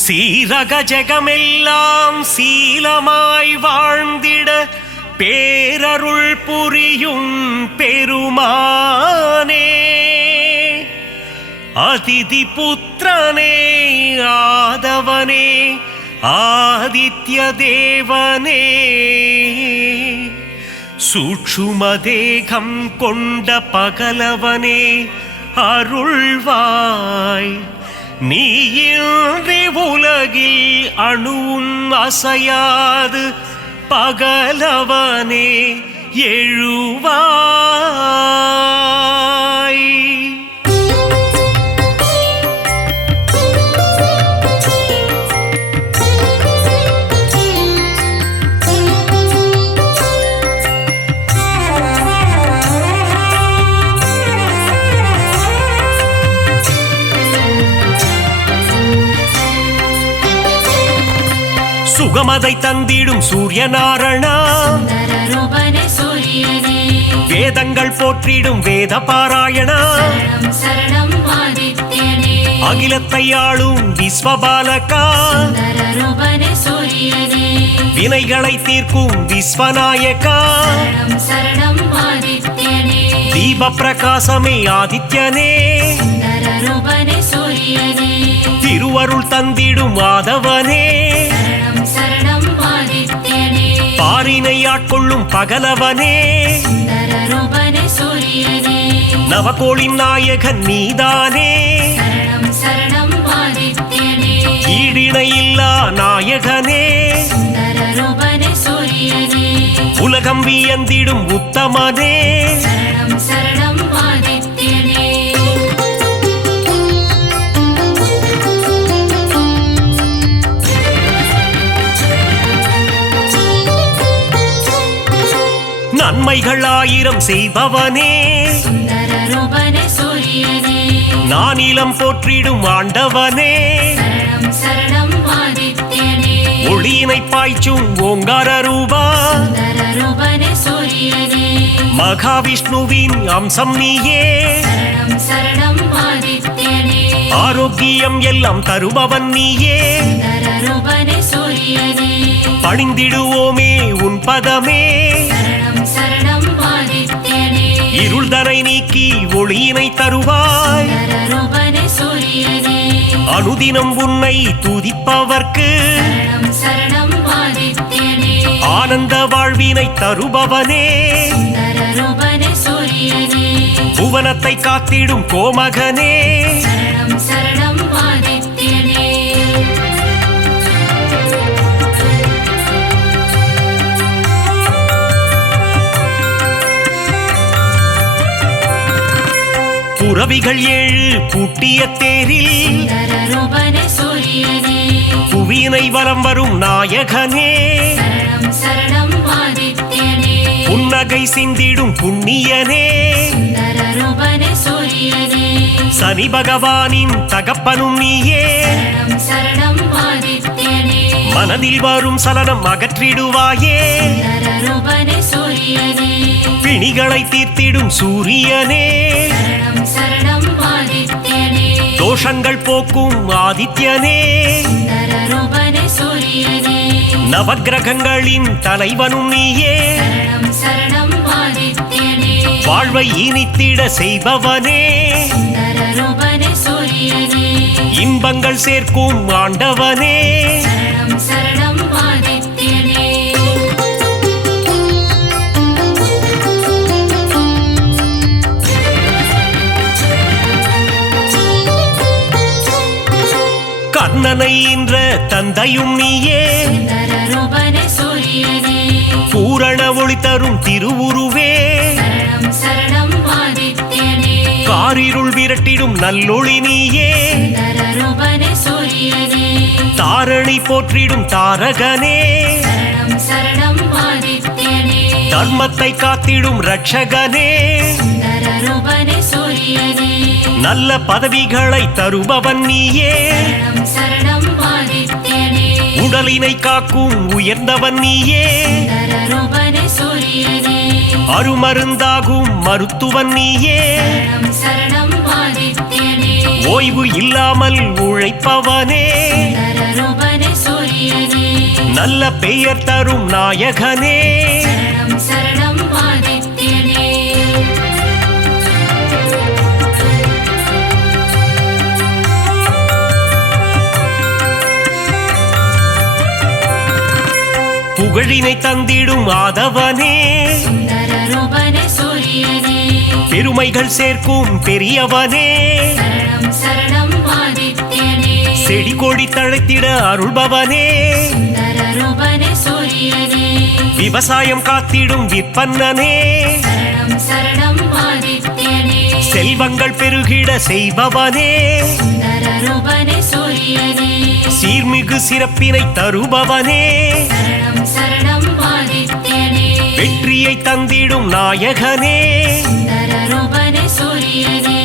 சீரக ஜெகமெல்லாம் சீலமாய் வாழ்ந்திட பேரருள் புரியும் பெருமானே, அதிதி புத்திரனே, ஆதவனே, ஆதித்ய தேவனே, சூட்சும தேகம் கொண்ட பகலவனே அருள்வாய். நீயின்றி உலகில் அணுவும் அசையாது பகலவனே எழுவாய். சுகமதை தந்திடும் சூரியநாரணா, வேதங்கள் போற்றிடும் வேத பாராயணா, அகிலத்தை ஆளும் விஸ்வபாலகா, வினைகளை தீர்க்கும் விஸ்வநாயகா, தீப பிரகாசமே ஆதித்யனே, திருவருள் தந்திடும் மாதவனே, பாரினை ஆட்கொள்ளும் பகலவனே, நவகோளின் நாயகன் நீதானே, ஈடிணையில்லா நாயகனே, உலகம் வியந்திடும் உத்தமனே, நன்மைகள் ஆயிரம் செய்பவனே, நானிலம் போற்றிடும் ஆண்டவனே, ஒளியினை பாய்ச்சும் ஓங்கார ரூபா, மகாவிஷ்ணுவின் அம்சம் நீயே, ஆரோக்கியம் எல்லாம் தருபவன் நீயே, பணிந்திடுவோமே உன் பதமே, இருள்தனை நீக்கி ஒளியினை தருவாய், அனுதினம் உன்னை துதிப்பவர்க்கு ஆனந்த வாழ்வினை தருபவனே, புவனத்தை காத்திடும் கோமகனே, புரவிகள் ஏழு பூட்டிய தேரில் புவியினை வலம் வரும் நாயகனே, புன்னகை சிந்திடும் புண்ணியனே, சனி பகவானின் தகப்பனும் நீயே, மனதில் வரும் சலனம் அகற்றிடுவாயே, பிணிகளை தீர்த்திடும் சூரியனே, தோஷங்கள் போக்கும் ஆதித்யனே, நவக்கிரகங்களின் தலைவனும் நீயே, வாழ்வை இனித்திட செய்பவனே, இன்பங்கள் சேர்க்கும் ஆண்டவனே, கண்ணனை என்ற தந்தையும் நீயே, பூரண ஒளி தரும் திருவுருவே, காரிருள் விரட்டிடும் நல்லொளி நீயே, தாரணி போற்றிடும் தாரகனே, தர்மத்தை காத்திடும் ரட்சகனே, நல்ல பதவிகளை தருபவன் நீயே, உடலினை காக்கும் உயர்ந்தவன் நீயே, அருமருந்தாகும் மருத்துவன் நீயே, சரணம் ஆதித்யனே ஓய்வு இல்லாமல் உழைப்பவனே நல்ல பெயர் தரும் நாயகனே சரணம் சரணம் ஆதித்யனே புகழினை தந்திடும் ஆதவனே சுந்தர ரூபனே சூரியனே பெருமைகள் சேர்க்கும் பெரியவனே சரணம் சரணம் ஆதித்யனே செடி கொடி தழைத்திட அருள்பவனே சுந்தர ரூபனே சூரியனே விவசாயம் காத்திடும் விற்பன்னனே சரணம் சரணம் ஆதித்யனே செல்வங்கள் பெருகிட செய்பவனே சுந்தர ரூபனே சூரியனே சீர்மிகு சிறப்பினை தருபவனே சரணம் சரணம் ஆதித்யனே வெற்றியை தந்திடும் நாயகனே சுந்தர ரூபனே சூரியனே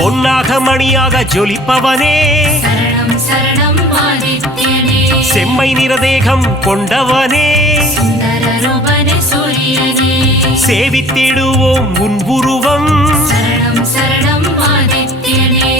பொன்னாக மணியாக ஜொலிப்பவனே சரணம் சரணம் ஆதித்யனே செம்மை நிறதேகம் கொண்டவனே சுந்தர ரூபனே சூரியனே சேவித்திடுவோம் உன் உருவம் சரணம் சரணம் ஆதித்யனே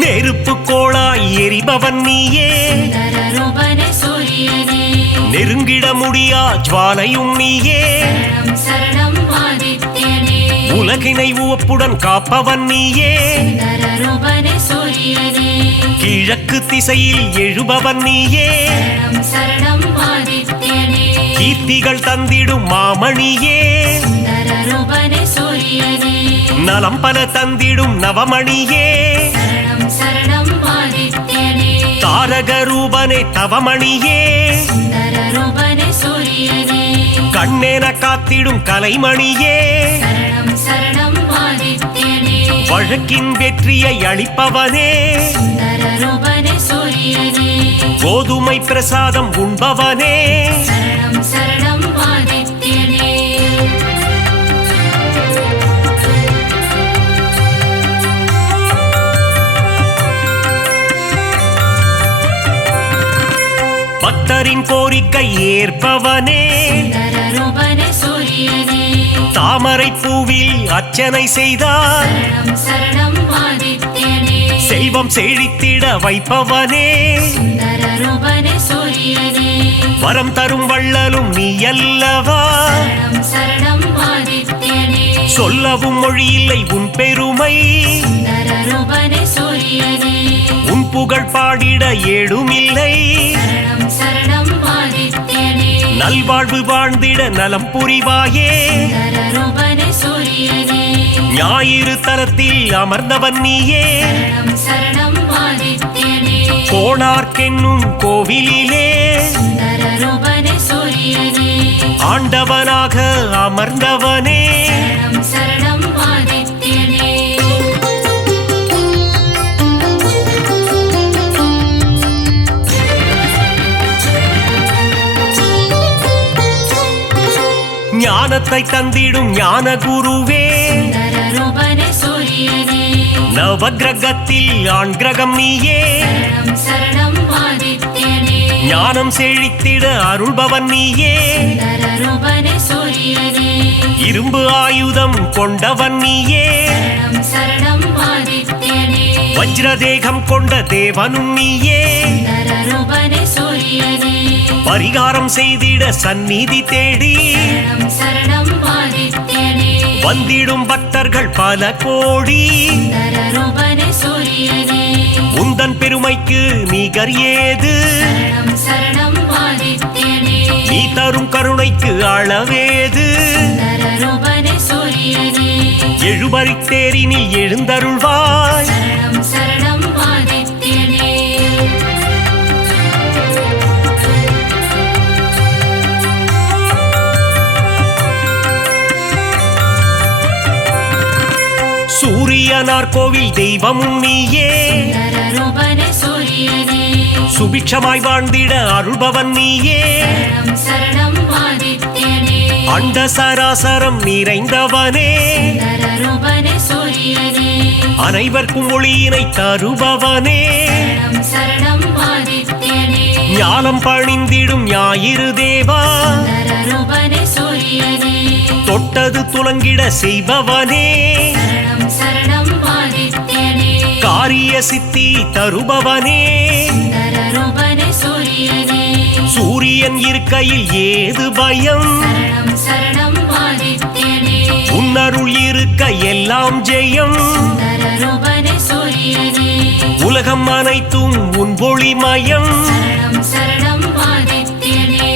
நெருப்பு கோளாய் எரிபவன் நீயே சுந்தர ரூபனே சூரியனே நெருங்கிட முடியா ஜுவாலையும் நீயே சரணம் சரணம் ஆதித்யனே உலகினை உவப்புடன் காப்பவன் நீயே சுந்தர ரூபனே சூரியனே கிழக்கு திசையில் எழுபவன் நீயே சரணம் சரணம் ஆதித்யனே கீர்த்திகள் தந்திடும் மாமணியே சுந்தர ரூபனே சூரியனே நலம் பல தந்திடும் நவமணியே சரணம் சரணம் ஆதித்யனே தாரக ரூபனே தவமணியே சுந்தர ரூபனே சூரியனே கண்ணேன காத்திடும் கலைமணியே சரணம் சரணம் ஆதித்யனே வழக்கின் வெற்றியை அளிப்பவனே சுந்தர ரூபனே சூரியனே கோதுமை பிரசாதம் உண்பவனே சரணம் சரணம் ஆதித்யனே பக்தரின் கோரிக்கை ஏற்பவனே சுந்தர ரூபனே சூரியனே தாமரை பூவில் அர்ச்சனை செய்தார் சரணம் சரணம் ஆதித்யனே செல்வம் செழித்திட வைப்பவனே சுந்தர ரூபனே சூரியனே வரம் தரும் வள்ளலும் நீ அல்லவா சரணம் சரணம் ஆதித்யனே சொல்லவும் மொழியில்லை உன் பெருமை சுந்தர ரூபனே சூரியனே உன் புகழ் பாடிட ஏடுமில்லை சரணம் சரணம் ஆதித்யனே நல்வாழ்வு வாழ்ந்திட நலம் புரிவாயே சுந்தர ரூபனே சூரியனே ஞாயிறு தலத்தில் அமர்ந்தவன் நீயே சரணம் சரணம் ஆதித்யனே கோணார்க்கென்னும் கோவிலிலே சுந்தர ரூபனே சூரியனே ஆண்டவனாக அமர்ந்தவனே சரணம் சரணம் ஆதித்யனே ஞானத்தை தந்திடும் ஞான குருவே சுந்தர ரூபனே சூரியனே நவகிரகத்தில் ஆண் கிரகம் நீயே சரணம் சரணம் ஆதித்யனே ஞானம் செழித்திட அருள்பவன் நீயே சுந்தர ரூபனே சூரியனே இரும்பு ஆயுதம் கொண்டவன் நீயே சரணம் சரணம் ஆதித்யனே வஜ்ரதேகம் கொண்ட தேவனும் நீயே சுந்தர ரூபனே சூரியனே பரிகாரம் செய்திட சந்நிதி தேடி சரணம் சரணம் ஆதித்யனே வந்திடும் பக்தர்கள் பல கோடி சுந்தர ரூபனே சூரியனே உந்தன் பெருமைக்கு நிகர் ஏது சரணம் சரணம் ஆதித்யனே நீ தரும் கருணைக்கு அளவேது சுந்தர ரூபனே சூரியனே எழுபறித்தேரினில் எழுந்தருள்வாய் சரணம் சரணம் ஆதித்யனே சூரியனார் கோவில் தெய்வமும் நீயே சுந்தர ரூபனே சூரியனே சுபிட்சமாய் வாழ்ந்திட அருள்பவன் நீயே சரணம் சரணம் ஆதித்யனே அண்ட சராசரம் நிறைந்தவனே சுந்தர ரூபனே சூரியனே அனைவர்க்கும் ஒளியினை தருபவனே சரணம் சரணம் ஆதித்யனே ஞானம் பணிந்திடும் ஞாயிறு தேவா சுந்தர ரூபனே சூரியனே தொட்ட தொட்டது துலங்கிட செய்பவனே சரணம் சரணம் ஆதித்யனே காரிய சித்தி தருபவனே சுந்தரரூபனே சூரியனே சூரியன் இருக்கையில் ஏது பயம் சரணம் சரணம் ஆதித்யனே உன்னருள் இருக்க எல்லாம் ஜெயம் சுந்தரரூபனே சூரியனே உலகம் அனைத்தும் உன் ஒளிமயம் சரணம் சரணம் ஆதித்யனே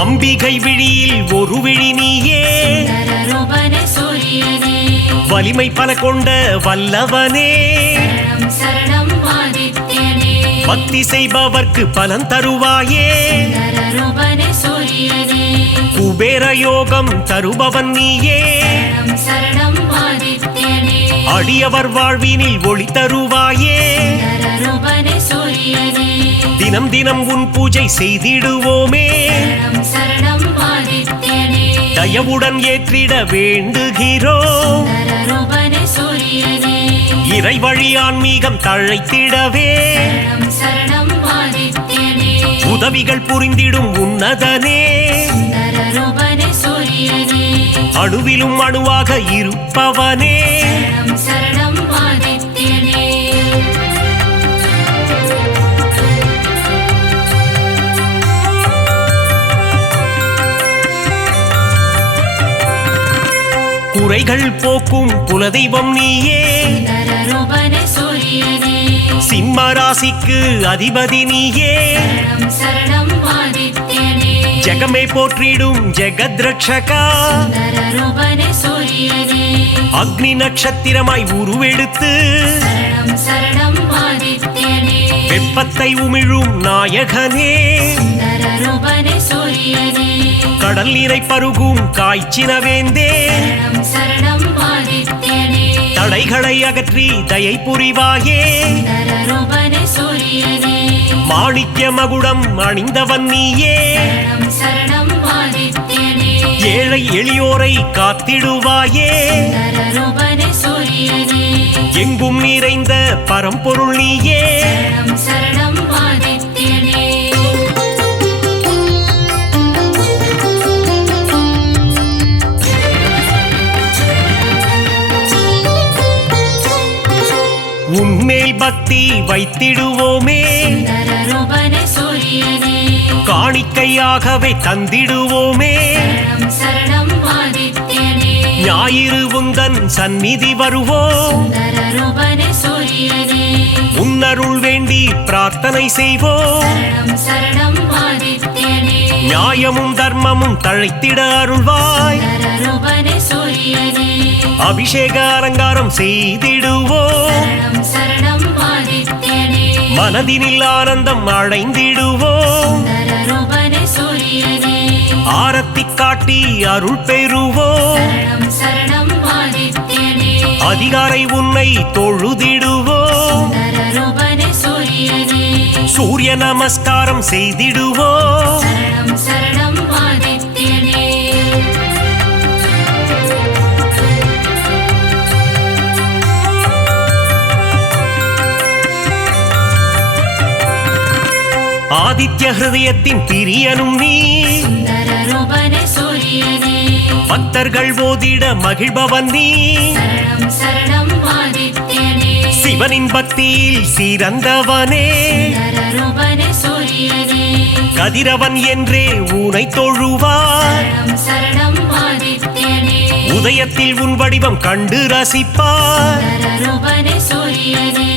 அம்பிகை விழியில் ஒரு விழி நீயே சுந்தரரூபனே சூரியனே வலிமை பல கொண்ட வல்லவனே சரணம் சரணம் ஆதித்யனே பக்தி செய்பவர்க்கு பலன் தருவாயே சுந்தரரூபனே சூரியனே குபேர யோகம் தருபவன் நீயே சரணம் சரணம் ஆதித்யனே அடியவர் வாழ்வினில் ஒளி தருவாயே சுந்தரரூபனே சூரியனே தினம் தினம் உன் பூஜை செய்திடுவோமே சரணம் சரணம் ஆதித்யனே தயவுடன் ஏற்றிட வேண்டுகிறோம் சுந்தரரூபனே சூரியனே இறை வழி ஆன்மீகம் தழைத்திடவே சரணம் சரணம் ஆதித்யனே உதவிகள் புரிந்திடும் உன்னதனே சுந்தரரூபனே சூரியனே அணுவிலும் அணுவாக இருப்பவனே சரணம் சரணம் ஆதித்யனே குறைகள் போக்கும் குலதெய்வம் நீயே சுந்தரரூபனே சூரியனே சிம்ம ராசிக்கு அதிபதி நீயே சரணம் சரணம் ஆதித்யனே ஜெகமே போற்றிடும் ஜெகத்ரட்சகா சுந்தரரூபனே சூரியனே அக்னி நட்சத்திரமாய் உருவெடுத்து சரணம் சரணம் ஆதித்யனே வெப்பத்தை உமிழும் நாயகனே சுந்தரரூபனே சூரியனே கடல் நீரை பருகும் காய்ச்சினவேந்தே சரணம் சரணம் ஆதித்யனே தடைகளை அகற்றி தயை புரிவாயே சுந்தரரூபனே சூரியனே மாணிக்ய மகுடம் அணிந்தவன் நீயே சரணம் சரணம் ஆதித்யனே ஏழை எளியோரை காத்திடுவாயே சுந்தரரூபனே சூரியனே எங்கும் நிறைந்த பரம்பொருள் நீயே சரணம் சரணம் ஆதித்யனே உன்மேல் பக்தி வைத்திடுவோமே சுந்தரரூபனே சூரியனே காணிக்கையாகவே தந்திடுவோமே சரணம் சரணம் ஆதித்யனே ஞாயிறு உந்தன் சந்நிதி வருவோம் சுந்தரரூபனே சூரியனே உன்னருள் வேண்டி பிரார்த்தனை செய்வோம் சரணம் சரணம் ஆதித்யனே நியாயமும் தர்மமும் தழைத்திட அருள்வாய் சுந்தரரூபனே சூரியனே அபிஷேக அலங்காரம் செய்திடுவோம் சரணம் சரணம் ஆதித்யனே மனதினில் ஆனந்தம் அடைந்திடுவோம் சுந்தரரூபனே சூரியனே ஆரத்தி காட்டி அருள் பெறுவோம் சரணம் சரணம் ஆதித்யனே அதிகாரை உன்னை தொழுதிடுவோம் சுந்தரரூபனே சூரியனே சூரிய நமஸ்காரம் செய்திடுவோம் சரணம் சரணம் ஆதித்யனே ஆதித்ய ஹிருதயத்தின் பிரியனும் நீ சுந்தரரூபனே சூரியனே பக்தர்கள் ஓதிட மகிழ்பவன் நீ சரணம் சரணம் ஆதித்யனே சிவனின் பக்தியில் சிறந்தவனே சுந்தரரூபனே சூரியனே கதிரவன் என்றே ஊனை தொழுவார் சரணம் சரணம் ஆதித்யனே உதயத்தில் உன் வடிவம் கண்டு ரசிப்பார் சுந்தரரூபனே சூரியனே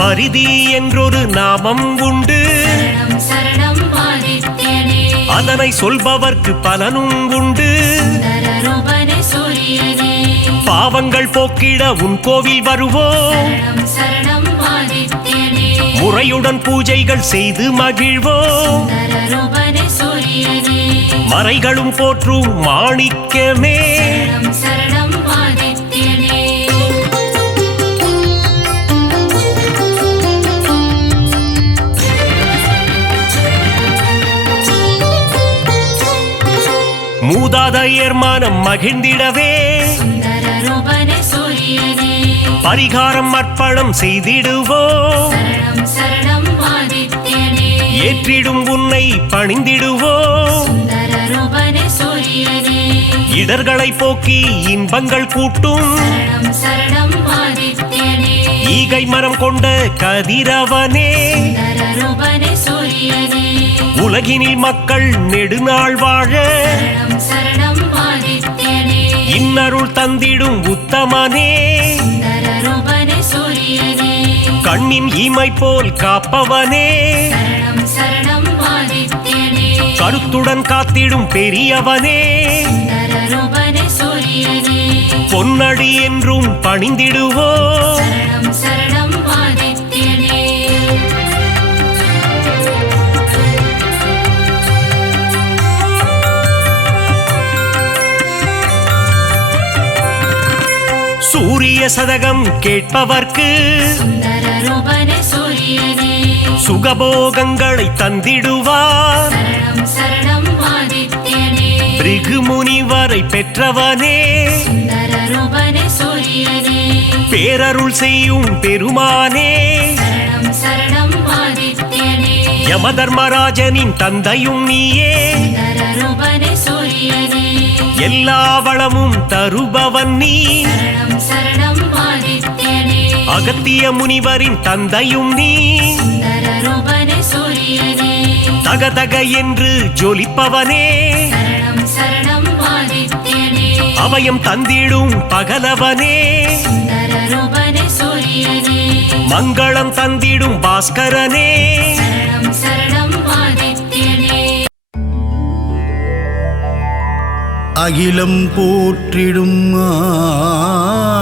பரிதி என்றொரு நாமம் உண்டு சரணம் சரணம் ஆதித்யனே அதனை சொல்பவர்க்கு பலனும் உண்டு சுந்தரரூபனே சூரியனே பாவங்கள் போக்கிட உன் கோவில் வருவோம் சரணம் சரணம் ஆதித்யனே முறையுடன் பூஜைகள் செய்து மகிழ்வோம் சுந்தரரூபனே சூரியனே மறைகளும் போற்றும் மாணிக்கமே சரணம் சரணம் ஆதித்யனே மூதாதையர் மனம் மகிழ்ந்திடவே சுந்தரரூபனே சூரியனே பரிகாரம் அர்ப்பணம் செய்திடுவோம் சரணம் சரணம் ஆதித்யனே ஏற்றிடும் உன்னை பணிந்திடுவோம் சுந்தர ரூபனே சூரியனே இடர்களை போக்கி இன்பங்கள் கூட்டும் சரணம் சரணம் ஆதித்யனே ஈகை மரம் கொண்ட கதிரவனே சுந்தர ரூபனே சூரியனே உலகினில் மக்கள் நெடுநாள் வாழ சரணம் சரணம் ஆதித்யனே இன்னருள் தந்திடும் உத்தமனே சுந்தர ரூபனே சூரியனே கண்ணின் இமை போல் காப்பவனே சரணம் சரணம் ஆதித்யனே கருத்துடன் காத்திடும் பெரியவனே சுந்தர ரூபனே சூரியனே பொன்னடி என்றும் பணிந்திடுவோம் சரணம் சரணம் ஆதித்யனே சூரிய சதகம் கேட்பவர்க்கு சுந்தர ரூபனே சூரியனே சுகபோகங்களை தந்திடுவார் சரணம் சரணம் ஆதித்யனே பிருகு முனிவரை பெற்றவனே சுந்தர ரூபனே சூரியனே பேரருள் செய்யும் பெருமானே சரணம் சரணம் ஆதித்யனே யமதர்மராஜனின் தந்தையும் நீயே சுந்தர ரூபனே சூரியனே எல்லா வளமும் தருபவன் நீ சரணம் சரணம் ஆதித்யனே அகத்திய முனிவரின் தந்தையும் நீ சுந்தர ரூபனே சூரியனே தகதக என்று ஜொலிப்பவனே சரணம் சரணம் ஆதித்யனே அபயம் தந்திடும் பகலவனே சுந்தர ரூபனே சூரியனே மங்களம் தந்திடும் பாஸ்கரனே சரணம் சரணம் ஆதித்யனே அகிலம் போற்றிடும்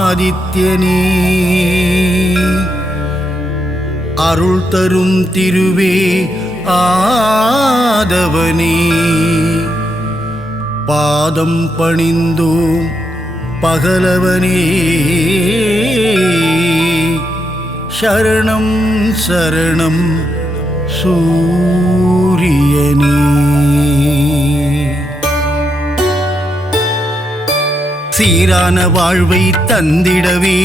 ஆதித்யனே அருள் தரும் திருவே ஆதவனே பாதம் பணிந்தோம் பகலவனே சரணம் சரணம் சூரியனே சீரான வாழ்வை தந்திடவே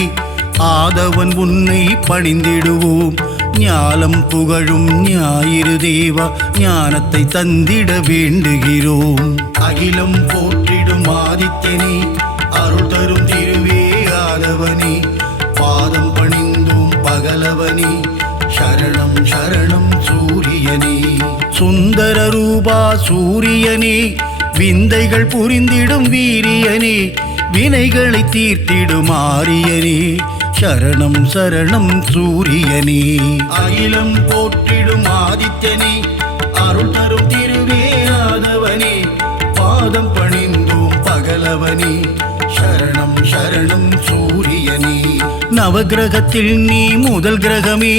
ஆதவன் உன்னை பணிந்திடுவோம் ஞாலம் புகழும் ஞாயிறு தேவா ஞானத்தை தந்திட வேண்டுகிறோம் அகிலம் போற்றிடும் ஆதித்யனே அருள் தரும் திருவே ஆதவனே பாதம் பணிந்தோம் பகலவனே சரணம் சரணம் சூரியனே சுந்தர ரூபா சூரியனே விந்தைகள் புரிந்திடும் வீரியனே வினைகளை தீர்த்திடும் ஆரியனே சரணம் சரணம் சூரியனே அகிலம் போற்றிடும் ஆதித்யனே அருள் தரும் திருவே ஆதவனே பாதம் பணிந்தோம் பகலவனே சரணம் சரணம் சூரியனே நவகிரகத்தில் நீ முதல் கிரகமே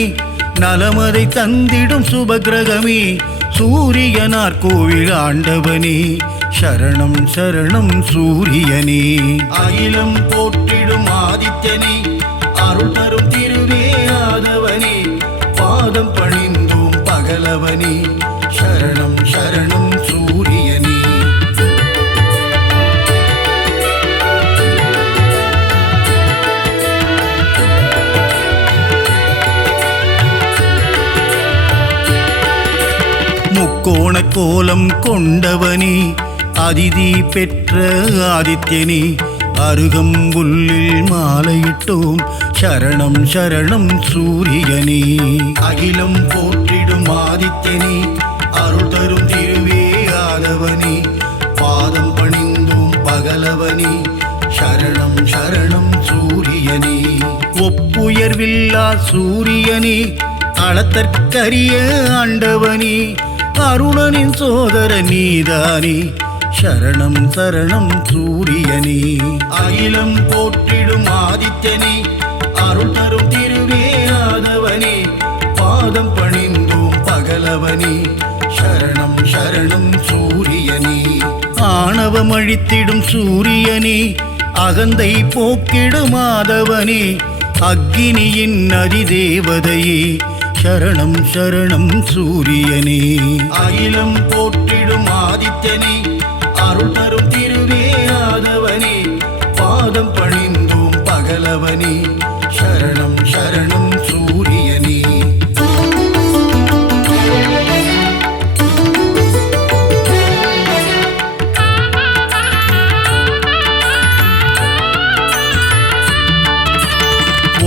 நலமதை தந்திடும் சுபகிரகமே சூரியனார் கோவில் ஆண்டவனே சரணம் சரணம் சூரியனே அகிலம் போற்றிடும் ஆதித்யனே அருள் தரும் திருவே ஆதவனே பாதம் பணிந்தோம் பகலவனே சரணம் சரணம் சூரியனே முக்கோண கோலம் கொண்டவனே அதிதி பெற்ற ஆதித்யனே அருகம்புல்லில் மாலையிட்டோம் சரணம் சரணம் சூரியனே அகிலம் போற்றிடும் ஆதித்யனே அருள் தரும் திருவே ஆதவனே பாதம் பணிந்தோம் பகலவனே சரணம் சரணம் சூரியனே ஒப்புயர்வில்லா சூரியனே அளத்தற்கரிய ஆண்டவனே அருணனின் சோதர நீதானே சரணம் சரணம் சூரியனே அகிலம் போற்றிடும் ஆதித்யனே அருள் தரும் திருவே ஆதவனே பாதம் பணிந்தோம் பகலவனே சரணம் சரணம் சூரியனே ஆணவம் அழித்திடும் சூரியனே அகந்தை போக்கிடும் ஆதவனே அக்கினியின் அதிதேவதையே சரணம் சரணம் சூரியனே அகிலம் போற்றிடும் ஆதித்யனே அருள் தரும் திருவே ஆதவனே பாதம் பணிந்தோம் பகலவனே சரணம் சரணம் சூரியனே.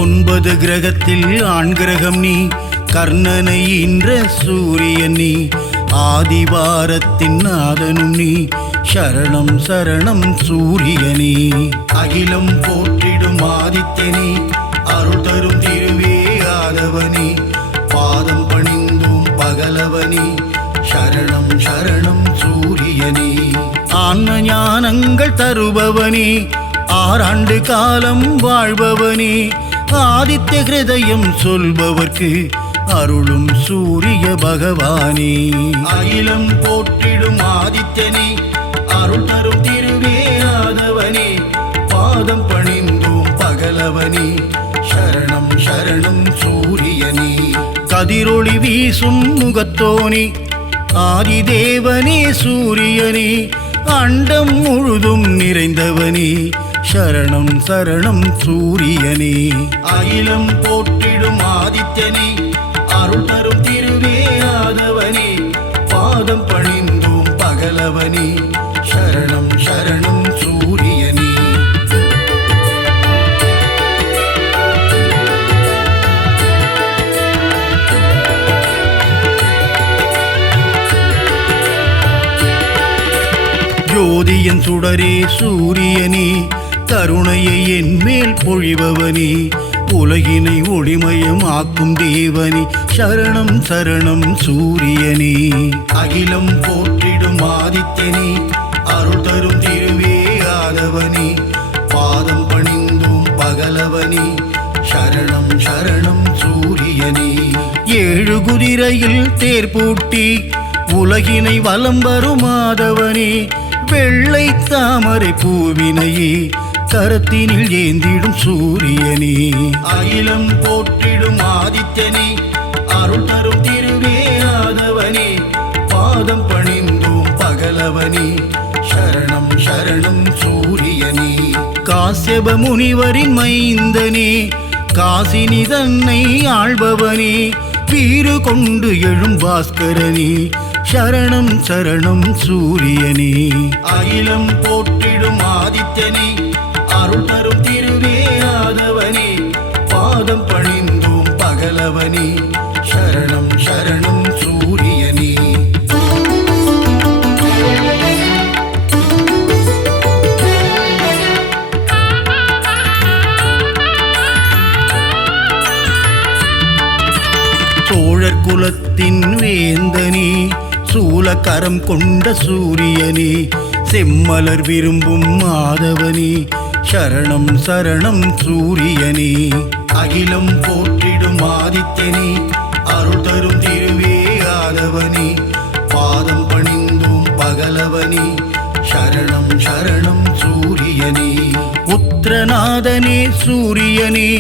ஒன்பது கிரகத்தில் ஆண் கிரகம் நீ, கர்ணனை ஈன்ற சூரியன் நீ, ஆதிவாரத்தின் நாதனும் நீ, சரணம் சரணம் சூரியனே. அகிலம் போற்றிடும் ஆதித்யனே, அருள் தரும் திருவே ஆதவனே, பாதம் பணிந்தும் பகலவனே, சரணம் சரணம் சூரியனே. ஆன்ம ஞானங்கள் தருபவனே, ஆறாண்டு காலம் வாழ்பவனே, ஆதித்ய ஹிருதயம் சொல்பவர்க்கு அருளும் சூரிய பகவானே. அகிலம் போற்றிடும் ஆதித்யனே, அருள் தரும் திருவே ஆதவனே, பாதம் பணிந்தோம் பகலவனே, சரணம் சரணம் சூரியனே. கதிரொளி வீசும் முகத்தோனே, ஆதிதேவனே சூரியனே, அண்டம் முழுதும் நிறைந்தவனே, சரணம் சரணம் சூரியனே. அகிலம் போற்றிடும் ஆதித்யனே, அருள் தரும் திருவே ஆதவனே, பாதம் பணிந்தோம் பகலவனே, சரணம் சரணம் சூரியனே. ஜோதியன் சுடரே சூரியனே, கருணையை என் மேல் பொழிபவனே, உலகினை ஒளிமயம் ஆக்கும் தேவனே, சரணம் சரணம் சூரியனே. அகிலம் போற்றிடும் ஆதித்யனே, அருள் தரும் திருவே ஆதவனே, பாதம் பணிந்தோம் பகலவனே, சரணம் சரணம் சூரியனே. ஏழு குதிரையில் தேர் பூட்டி உலகினை வலம் வரும் ஆதவனே, வெள்ளை தாமரை பூவினையே கரத்தினில் ஏந்திடும் சூரியனே. அகிலம் போற்றிடும் ஆதித்யனே, அருள் தரும் திருவே ஆதவனே, பாதம் பணிந்தோம் பகலவனே, சரணம் சரணம் சூரியனே. காசியப முனிவரின் மைந்தனே, காசினி தன்னை ஆள்பவனே, வீறு கொண்டு எழும் பாஸ்கரனே, சரணம் சரணம் சூரியனே. அகிலம் போற்றிடும் ஆதித்யனே, அருள் தரும் திருவே ஆதவனே, பாதம் பணிந்தோம் பகலவனே, சரணம் சரணம் சூரியனே. சோழர் குலத்தின் வேந்தனே, சூலக்கரம் கொண்ட சூரியனே, செம்மலர் விரும்பும் மாதவனே, சரணம் சரணம் சூரியனே. அகிலம் போற்றிடும் ஆதித்யனே, அருள் தரும் திருவே ஆதவனே, பாதம் பணிந்தோம் பகலவனே, சரணம் சரணம் சூரியனே. உத்திரநாதனே சூரியனே,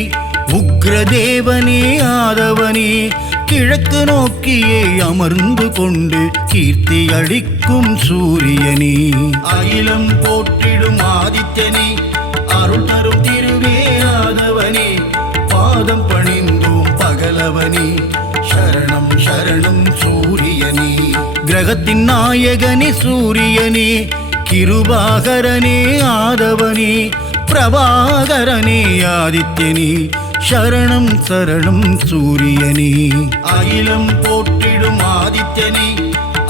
உக்ரதேவனே ஆதவனே, கிழக்கு நோக்கியே அமர்ந்து கொண்டு கீர்த்தி அளிக்கும் சூரியனே. அகிலம் போற்றிடும் ஆதித்யனே, அருள் தரும் திருவே ஆதவனே, பாதம் பணிந்தோம் பகலவனே, சரணம் சரணம் சூரியனே. கிரகத்தின் நாயகனே சூரியனே, கிருபாகரனே ஆதவனே, பிரபாகரனே ஆதித்யனே, சரணம் சரணம் சூரியனே. அகிலம் போற்றிடும் ஆதித்யனே,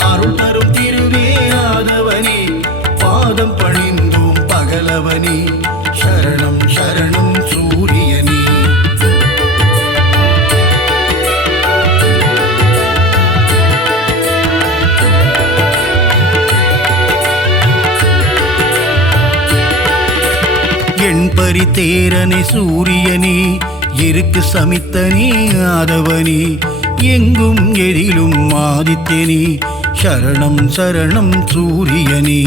அருள் தரும் திருவே ஆதவனே, பாதம் பணிந்தோம் பகலவனே, சரணம் சரணம் சூரியனே. எண்பரி தேரனே சூரியனே, இருக்கு சமித்தனே ஆதவனே, எங்கும் எதிலும் ஆதித்யனே, சரணம் சரணம் சூரியனே.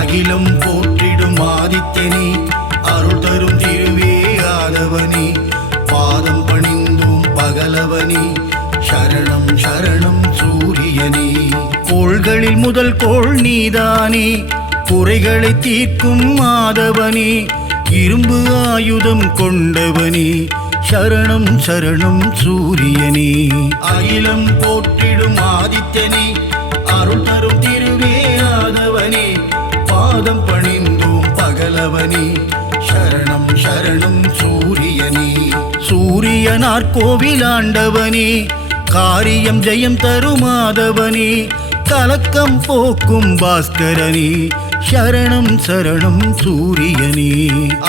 அகிலம் போற்றிடும் ஆதித்யனே, அருள் தரும் திருவே ஆதவனே, பாதம் பணிந்தோம் பகலவனே, சரணம் சரணம் சூரியனே. கோள்களில் முதல் கோள் நீதானே, குறைகளை தீர்க்கும் ஆதவனே, இரும்பு ஆயுதம் கொண்டவனே, சரணம் சரணம் சூரியனே. அகிலம் போற்றிடும் ஆதித்யனே, அருள் தரும் திருவே ஆதவனே, பாதம் பணிந்தோம் பகலவனே, சரணம் சரணம் சூரியனே. சூரியனார் கோவிலாண்டவனே, காரியம் ஜெயம் தருமாதவனே, கலக்கம் போக்கும் பாஸ்கரனே, சரணம் சரணம் சூரியனே.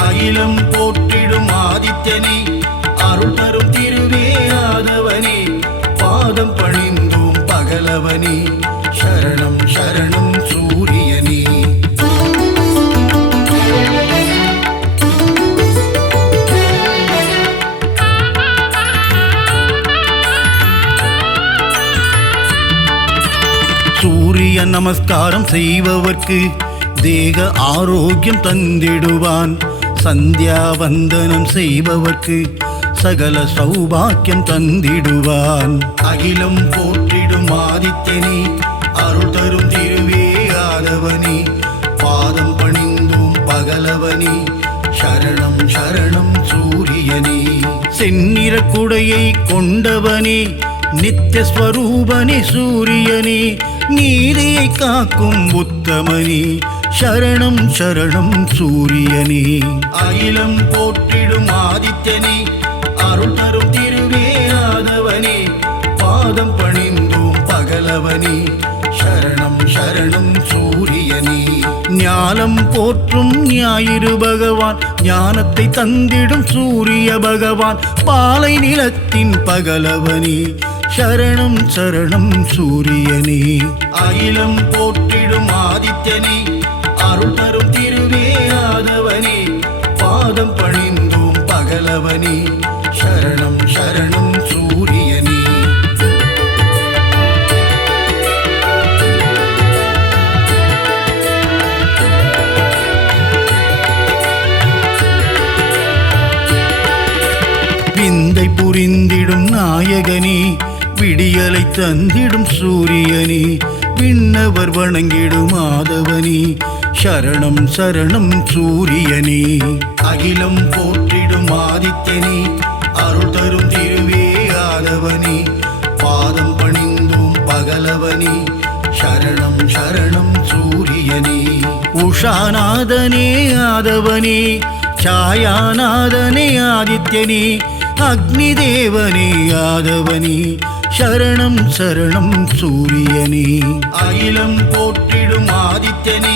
அகிலம் போற்றிடும் ஆதித்யனே, அருள் தரும் திருவே ஆதவனே, பாதம் பணிந்தோம் பகலவனே, சரணம் சரணம் சூரியனே. சூரிய நமஸ்காரம் செய்பவர்க்கு தேக ஆரோக்கியம் தந்திடுவான். சந்தியா வந்தனம் செய்பவர்க்கு சகல சௌபாக்கியம் தந்திடுவான். அகிலம் போற்றிடும் ஆதித்யனே, அருள் தரும் திருவே ஆதவனே, பாதம் பணிந்தோம் பகலவனே, சரணம் சரணம் சூரியனே. செந்நிற குடையை கொண்டவனே, நித்திய ஸ்வரூபனே சூரியனே, நீதியை காக்கும் உத்தமனே, சரணம் சரணம் சூரியனே. அகிலம் போற்றிடும் ஆதித்யனே, அருள் தரும் திருவே ஆதவனே, பாதம் பணிந்தோம் பகலவனே, சரணம் சரணம் சூரியனே. ஞானம் போற்றும் ஞாயிறு பகவான், ஞானத்தை தந்திடும் சூரிய பகவான், பாலை நிலத்தின் பகலவனே, சரணம் சரணம் சூரியனே. அகிலம் போற்றிடும் ஆதித்யனே, அருள் தரும் திருவே ஆதவனே, பாதம் பணிந்தோம் பகலவனே, சரணம் சரணம் சூரியனே. விந்தை புரிந்திடும் நாயகனே, விடியலை தந்திடும் சூரியனே, விண்ணவர் வணங்கிடும் ஆதவனே, சரணம் சரணம் சூரியனே. அகிலம் போற்றிடும் ஆதித்யனே, அருள் தரும் திருவே ஆதவனே, பாதம் பணிந்தோம் பகலவனே, சரணம் சரணம் சூரியனே. உஷாநாதனே ஆதவனே, சாயாநாதனே ஆதித்யனே, அக்னி தேவனே ஆதவனே, சரணம் சரணம் சூரியனே. அகிலம் போற்றிடும் ஆதித்யனே,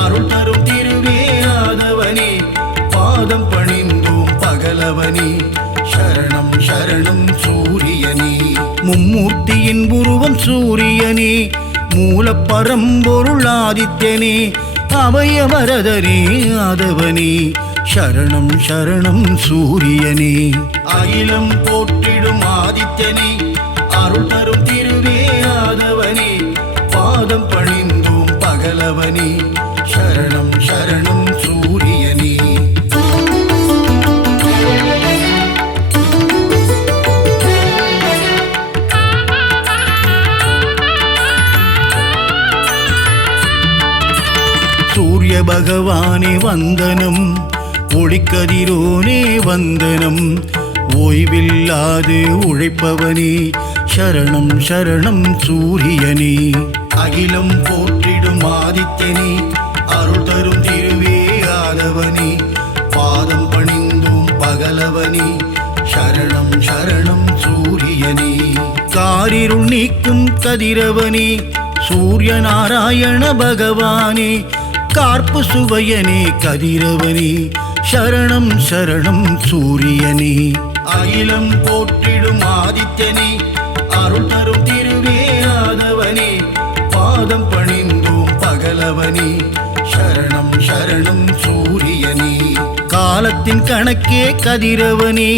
அருள் தரும் திருவே ஆதவனே, பாதம் பணிந்தோம் பகலவனே, சரணம் சரணம் சூரியனே. மும்மூர்த்தியின் உருவம் சூரியனே, மூலப்பரம்பொருள் ஆதித்யனே, அபயவரதனே ஆதவனே, சரணம் சரணம் சூரியனே. அகிலம் போற்றிடும் ஆதித்யனே, அருள் தரும் திருவே ஆதவனே, பாதம் பணிந்தோம் பகலவனே, சரணம் சரணம் சூரியனே. சூரிய பகவானே வந்தனம், ஒளிக்கதிரோனே வந்தனம், ஓய்வில்லாது உழைப்பவனே, சரணம் சரணம் சூரியனே. அகிலம் போற்றிடும் ஆதித்யனே, அருள் தரும் திருவே ஆதவனே, பாதம் பணிந்தோம் பகலவனே, சரணம் சரணம் சூரியனே. காரிருள் நீக்கும் கதிரவனே, சூரிய நாராயண பகவானே, கார்ப்பு சுவையனே கதிரவனே, சரணம் சரணம் சூரியனே. அகிலம் போற்றிடும் ஆதித்யனே, அருள் தரும் திருவே ஆதவனே, பாதம் பணிந்தோம் பகலவனே, சரணம் சரணம் சூரியனே. காலத்தின் கணக்கே கதிரவனே,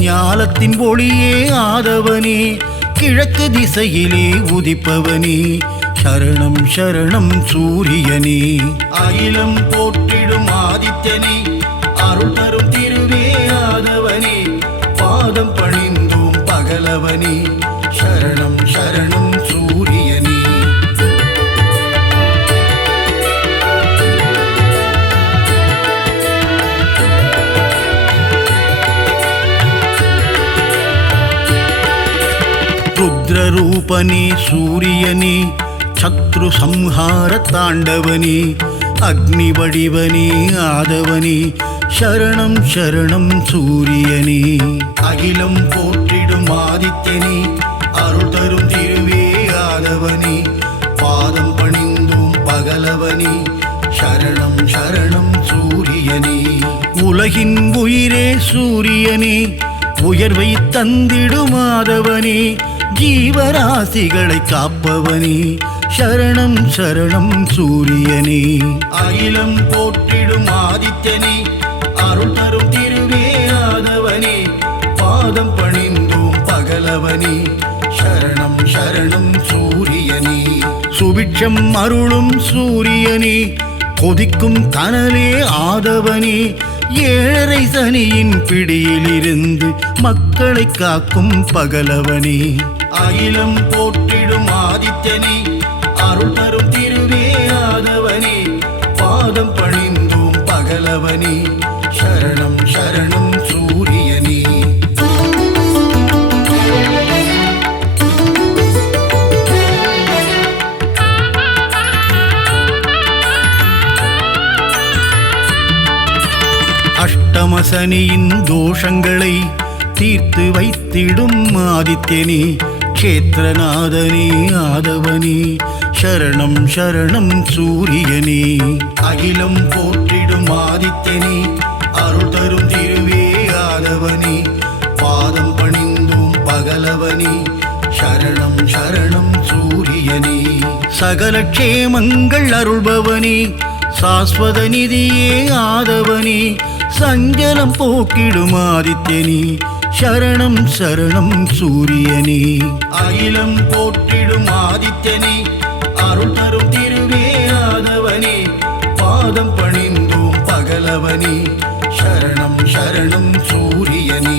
ஞாலத்தின் ஒளியே ஆதவனே, கிழக்கு திசையிலே உதிப்பவனே, சரணம் சரணம் சூரியனே. அகிலம் போற்றிடும் ஆதித்யனே, அருள் தரும் திருவே ஆதவனே, பாதம் பணிந்தோம் பகலவனே, சரணம் சரணம் சூரியனே. ரூபனே சூரியனே சத்ரு சம்ஹார தாண்டவனே அக்னி வடிவனே ஆதவனே சரணம் சரணம் சூரியனே அகிலம் போற்றிடும் ஆதித்யனே அருள் தரும் திருவே ஆதவனே பாதம் பணிந்தும் பகலவனே சரணம் சரணம் சூரியனே உலகின் உயிரே சூரியனே உயர்வை தந்திடுமாதவனே ஜீவராசிகளை காப்பவனே சரணம் சரணம் சூரியனே அகிலம் போற்றிடும் ஆதித்யனே அருள் தரும் திருவே ஆதவனே பாதம் பணிந்தும் பகலவனே சரணம் சரணம் சூரியனே சுபிட்சம் அருளும் சூரியனே கொதிக்கும் கனலே ஆதவனே ஏழரை சனியின் பிடியிலிருந்து மக்களை காக்கும் பகலவனே அகிலம் போற்றிடும் ஆதித்யனே அருள் தரும் திருவே ஆதவனே பாதம் பணிந்தும் பகலவனே சரணம் சரணம் சூரியனே அஷ்டமசனியின் தோஷங்களை தீர்த்து வைத்திடும் ஆதித்யனே க்ஷேத்ரநாதனே ஆதவனே சரணம் சரணம் சூரியனே அகிலம் போற்றிடும் ஆதித்யனே அருள் தரும் திருவே ஆதவனே பாதம் பணிந்தும் பகலவனே சரணம் சரணம் சூரியனே சகல க்ஷேமங்கள் அருள்பவனே சாஸ்வத நிதியே ஆதவனே சஞ்சலம் போக்கிடும் ஆதித்யனே சரணம் சரணம் சூரியனே அகிலம் போற்றிடும் ஆதித்யனே அருள் தரும் திருவே ஆதவனே பாதம் பணிந்தும் பகலவனே சரணம் சரணம் சூரியனே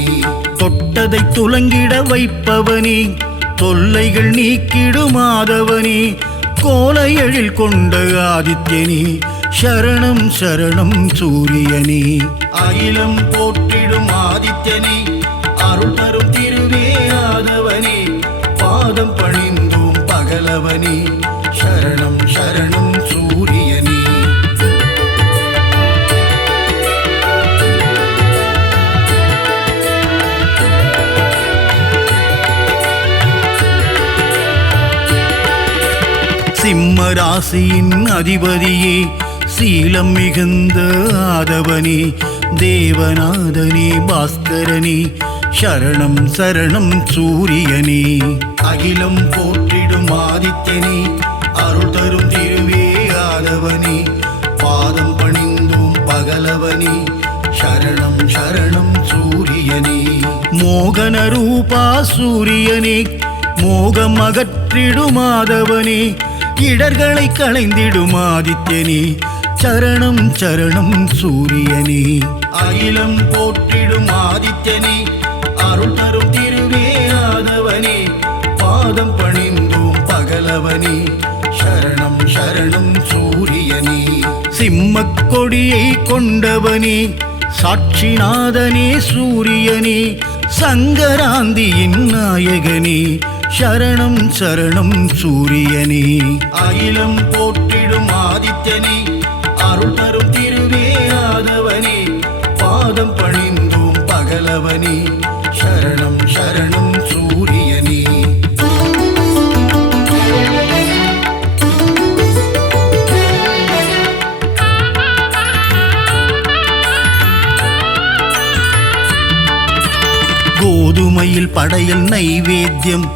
தொட்டதை துலங்கிட வைப்பவனே தொல்லைகள் நீக்கிடும் ஆதவனே கோல எழில் கொண்ட ஆதித்யனே சரணம் சரணம் சூரியனே அகிலம் போற்றிடும் ஆதித்யனே அருள் தரும் திருவே ஆதவனே பாதம் பணிந்தும் பகலவனே சரணம் சரணம் சூரியனே சிம்ம ராசியின் அதிபதியே சீலம் மிகுந்த ஆதவனே தேவநாதனே பாஸ்கரனே சரணம் சரணம் சூரியனே அகிலம் போற்றிடும் ஆதித்யனே அருள் தரும் திருவே ஆதவனே பாதம் பணிந்தும் பகலவனே சரணம் சரணம் சூரியனே மோகன ரூபா சூரியனே மோகம் அகற்றிடும் ஆதவனே இடர்களை களைந்திடும் ஆதித்யனே சரணம் சரணம் சூரியனே அகிலம் போற்றிடும் ஆதித்யனே அருள் தரும் திருவே ஆதவனே பாதம் பணிந்தும் பகலவனே சரணம் சரணம் சூரியனே சிம்மக் கொடியை கொண்டவனே சாட்சிநாதனே சூரியனே சங்கராந்தியின் நாயகனே சரணம் சரணம் சூரியனே அகிலம் போற்றிடும் ஆதித்யனே அருள் தரும் திருவே ஆதவனே பாதம் பணிந்தும் பகலவனே சரணம் சரணம் சூரியனே கோதுமையில் படையல் நைவேத்தியம்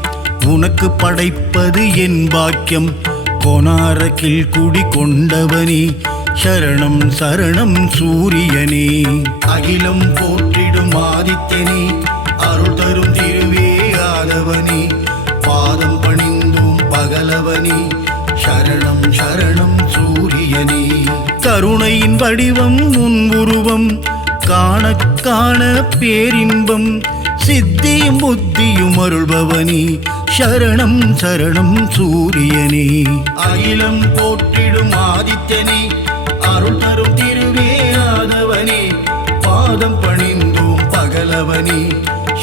உனக்கு படைப்பது என் பாக்கியம் கொனாரக்கில் குடி கொண்டவனே சரணம் சரணம் சூரியனே அகிலம் போற்றிடும் ஆதித்யனே அருள் தரும் திருவே ஆதவனே பாதம் பணிந்தும் பகலவனே சரணம் சரணம் சூரியனே கருணையின் வடிவம் உன் உருவம் காண காண பேரின்பம் சித்தியும் புத்தியும் அருள்பவனே சரணம் சரணம் சூரியனே அகிலம் போற்றிடும் ஆதித்யனே அருள் தரும் திருவே ஆதவனே பாதம் பணிந்தும் பகலவனே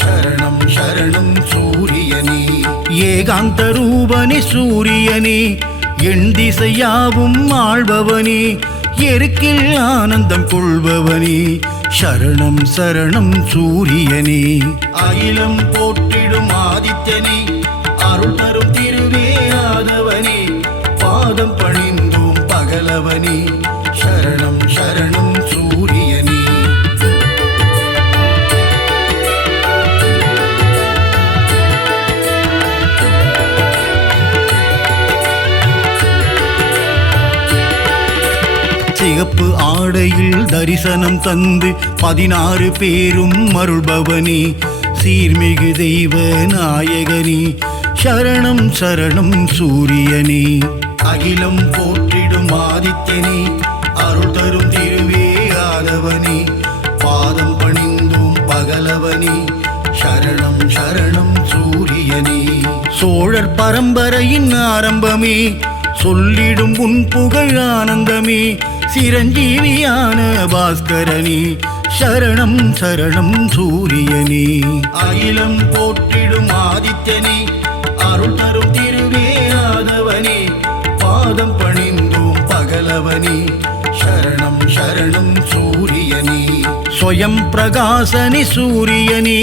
சரணம் சரணம் சூரியனே. ஏகாந்த ரூபனே சூரியனே, எண் திசையாவும் ஆள்பவனே, எருக்கில் ஆனந்தம் கொள்பவனே, சரணம் சரணம் சூரியனே. அகிலம் போற்றிடும் ஆதித்யனே, அருள் தரும் திருவே ஆதவனே, பாதம் பணிந்தோம் பகலவனே, சரணம் சரணம் சூரியனே. சிகப்பு ஆடையில் தரிசனம் தந்து 16 பேரும் அருள்பவனே, சீர்மிகு தெய்வ நாயகனே, சரணம் சரணம் சூரியனே. அகிலம் போற்றிடும் ஆதித்யனே, அருள் தரும் திருவே ஆதவனே, பாதம் பணிந்தோம் பகலவனே, சரணம் சரணம் சூரியனே. சோழர் பரம்பரையின் ஆரம்பமே, சொல்லிடும் உன் புகழ் ஆனந்தமே, சிரஞ்சீவியான பாஸ்கரனே, சரணம் சரணம் சூரியனே. அகிலம் போற்றிடும் ஆதித்யனே, அருள் தரும் திருவே ஆதவனே, பாதம் பணிந்தோம் பகலவனே, சரணம் சரணம் சூரியனே. ஸ்வயம் பிரகாசனே சூரியனே,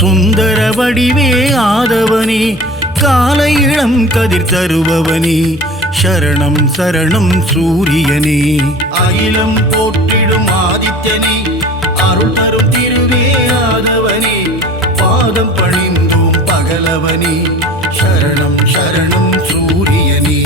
சுந்தர வடிவே ஆதவனே, காலை இளம் கதிர் தருபவனே, சரணம் சரணம் சூரியனே. அகிலம் போற்றிடும் ஆதித்யனே, அருள் தரும் திருவே ஆதவனே, பாதம் பணிந்தோம் பகலவனே, சரணம் சரணம் சூரியனே.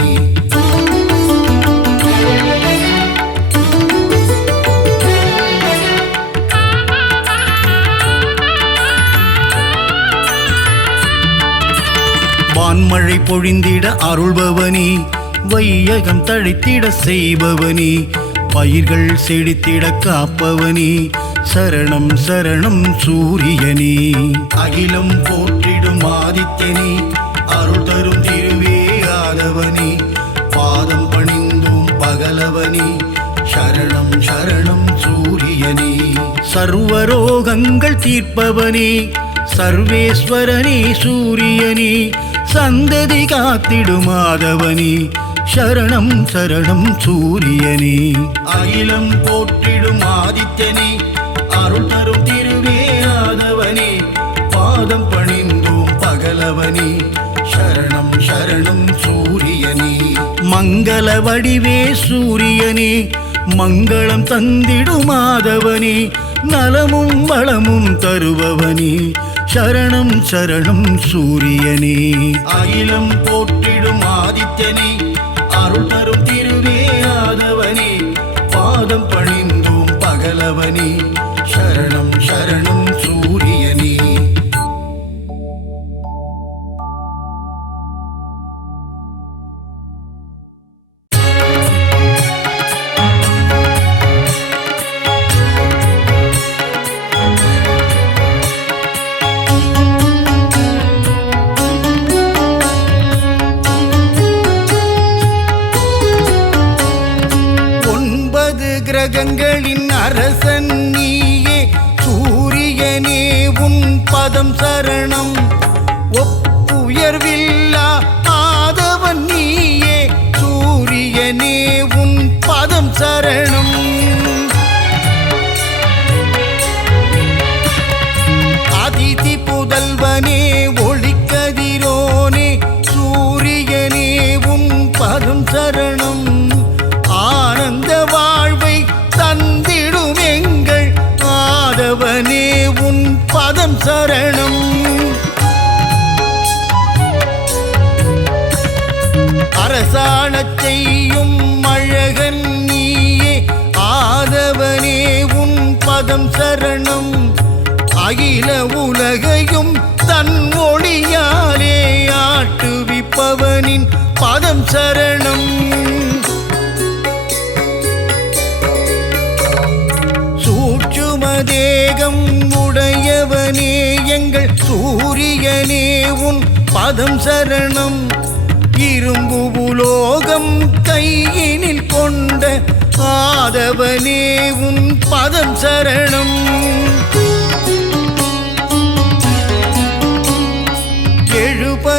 வான்மழை பொழிந்திட அருள்பவனே, வையகம் தழைத்திட செய்பவனே, பயிர்கள் செழித்திட காப்பவனே, சரணம் சரணம் சூரியனே. அகிலம் போற்றிடும் ஆதித்யனே, அருள் தரும் திருவே ஆதவனே, பாதம் பணிந்தோம் பகலவனே, சரணம் சரணம் சூரியனே. சர்வரோகங்கள் தீர்ப்பவனே, சர்வேஸ்வரனே சூரியனே, சந்ததி காத்திடும் ஆதவனே, சரணம் சரணம் சூரியனே. அகிலம் போற்றிடும் ஆதித்யனே, அருள் தரும் திருவே ஆதவனே, பாதம் பணிந்தோம் பகலவனே, சரணம் சரணம் சூரியனே. மங்கள வடிவே சூரியனே, மங்களம் தந்திடும் ஆதவனே, நலமும் வளமும் தருபவனே, சரணம் சரணம் சூரியனே. அகிலம் போற்றிடும் ஆதித்யனே, அருள் தரும் திருவே ஆதவனே, பாதம் பணிந்தோம் பகலவனே, சரணம் சரணம் சூரியனே. கிரகங்களின் அரசன் நீயே சூரியனே, உன் பதம் சரணம். ஒப்புயர்வில்லா ஆதவன் நீயே சூரியனே, உன் பதம் சரணம். அதிதி புதல்வனே ஒளிக்கதிரோனே சூரியனே, உன் பதம் சரணம். ஆனந்த வாழ்வை தந்திடும் எங்கள் ஆதவனே, உன் பதம் சரணம். அரசாணச் செய்யும் அழகன் நீயே ஆதவனே, உன் பதம் சரணம். அகில உலகையும் தன் ஒளியாலே ஆட்டுவிப்பவனின் பதம் சரணம். தேகம் உடையவனே எங்கள் சூரியனே, உன் பதம் சரணம். இரும்பு உலோகம் கையினில் கொண்ட ஆதவனே, உன் பதம் சரணம்.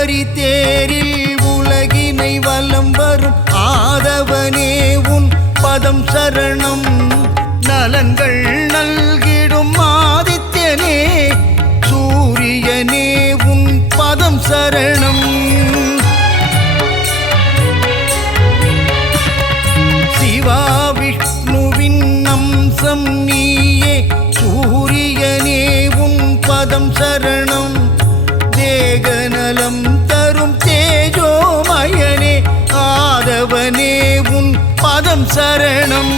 வரி தேரில் உலகினை வலம் வரும் ஆதவனே உன் பதம் சரணம். நலன்கள் நல்கிடும் ஆதித்யனே சூரியனே உன் பதம் சரணம். சிவா விஷ்ணுவின் அம்சம் நீயே சூரியனே உன் பதம் சரணம். தேகநலம் தரும் தேஜோமயனே ஆதவனே உன் பதம் சரணம்.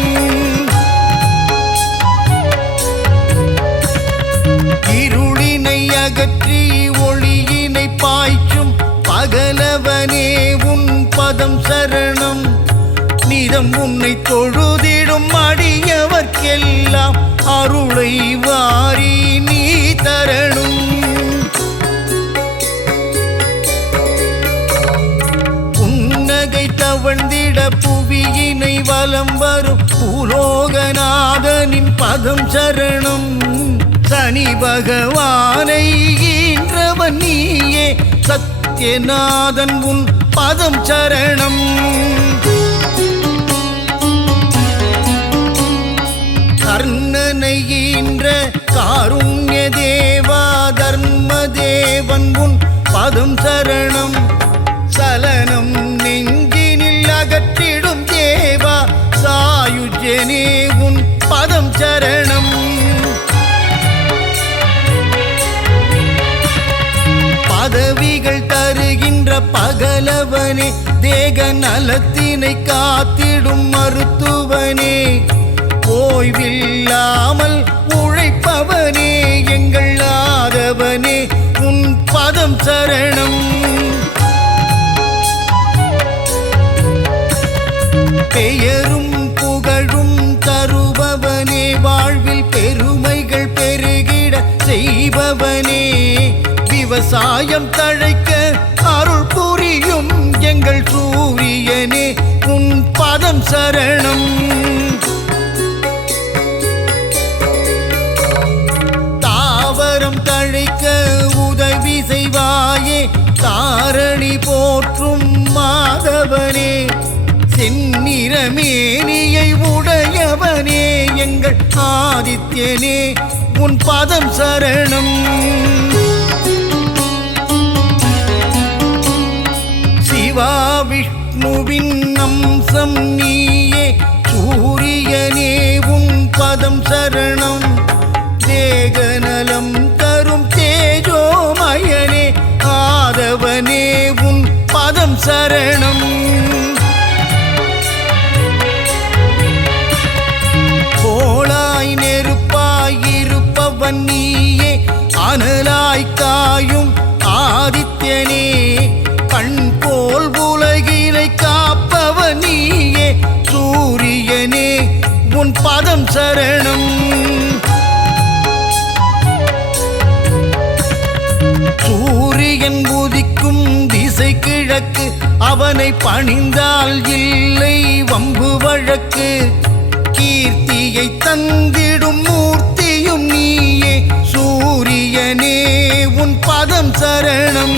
இருளினை அகற்றி ஒளியினை பாய்ச்சும் பகலவனே உன் பதம் சரணம். நிதம் உன்னை தொழுதிடும் அடியவர்க்கெல்லாம் அருளை வாரி நீ தரணும். புன்னகை தவழ்ந்திட புவியினை வலம் வரும் பூலோகநாதனின் பதம் சரணம். சனி பகவானை ஈன்றவன் நீயே சத்யநாதன் உன் பதம் சரணம். கர்ணனை ஈன்ற காருண்ய தேவா தர்ம தேவன் உன் பதம் சரணம். சலனம் நெஞ்சினில் அகற்றிடும் தேவா சாயுஜனே உன் பதம் சரணம். பதவிகள் தருகின்ற பகலவனே தேக நலத்தினை காத்திடும் மருத்துவனே ஓய்வில்லாமல் உழைப்பவனே எங்கள் ஆதவனே உன் பதம் சரணம். பெயரும் புகழும் தருபவனே வாழ்வில் பெருமைகள் பெருகிட செய்பவனே விவசாயம் தழைக்க அருள் புரியும் எங்கள் சூரியனே உன் பதம் சரணம். தாவரம் தழைக்க உதவி செய்வாயே தாரணி போற்றும் மாதவனே செந்நிறமேனியை உடையவனே எங்கள் ஆதித்யனே உன் பதம் சரணம். சிவா விஷ்ணுவின் அம்சம் நீயே சூரியனே உன் பதம் சரணம். தேகநலம் தரும் தேஜோமயனே ஆதவனே உன் பதம் சரணம். கோளாய் நெருப்பாய் இருப்பவன் நீயே அனலாய் காயும் ஆதித்யனே கண் போல் உலகினை காப்பவன் நீயே சூரியனே உன் பதம் சரணம். சூரியன் உதிக்கும் திசை கிழக்கு அவனை பணிந்தால் இல்லை வம்பு வழக்கு. கீர்த்தியை தந்திடும் மூர்த்தியும் நீயே சூரியனே உன் பதம் சரணம்.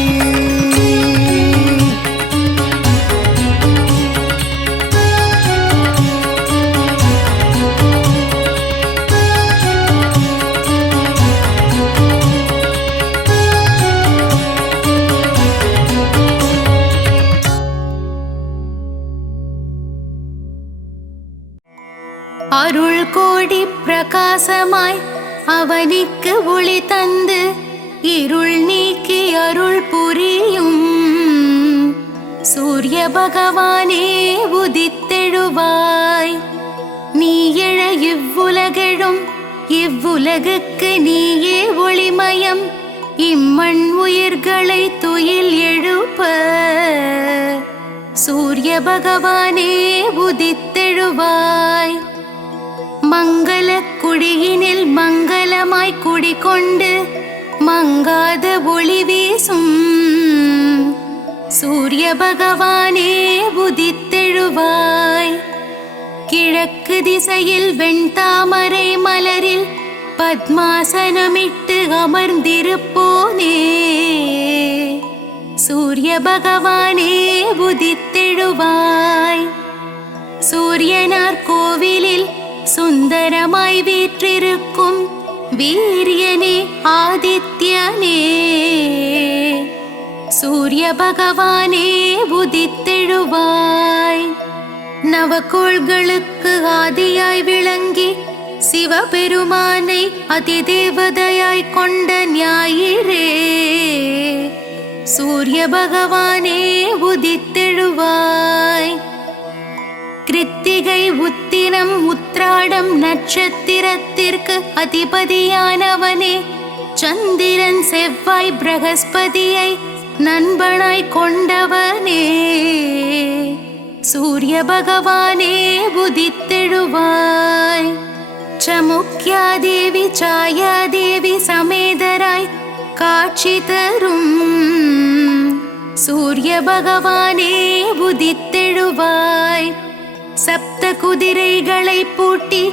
அருள் கோடி பிரகாசமாய் அவனிக்கு ஒளி தந்து இருள் நீக்கி அருள் புரியும் சூரிய பகவானே உதித்தெழுவாய். நீ எழ இவ்வுலகெழும் இவ்வுலகுக்கு நீயே ஒளிமயம். இம்மண் உயிர்களை துயில் எழுப்ப சூரிய பகவானே உதித்தெழுவாய். மங்கள குடியினில் மங்களமாய் குடிகொண்டு மங்காத ஒளி வீசும் சூரிய பகவானே உதித்தெழுவாய். கிழக்கு திசையில் வெண்தாமரை மலரில் பத்மாசனமிட்டு அமர்ந்திருப்போனே சூரிய பகவானே உதித்தெழுவாய். சூரியனார் கோவிலில் சுந்தரமாய் வீற்றிருக்கும் வீரியனே ஆதித்யனே, சூரிய பகவானே உதித்தெழுவாய். நவகோள்களுக்கு ஆதியாய் விளங்கி சிவபெருமானை அதிதேவதையாய் கொண்ட ஞாயிறே, சூரிய பகவானே உதித்தெழுவாய். கிருத்திகை உத்திரம் உத்ராடம் நட்சத்திரத்திற்கு அதிபதியானவனே, சந்திரன் செவ்வாய் பிரகஸ்பதியை நண்பனாய் கொண்டவனே, சூரிய பகவானே உதித்தெழுவாய். சமுக்யாதேவி சாயாதேவி சமேதராய் காட்சி தரும் சூரிய பகவானே உதித்தெழுவாய். சப்த குதிரைகளை பூட்டி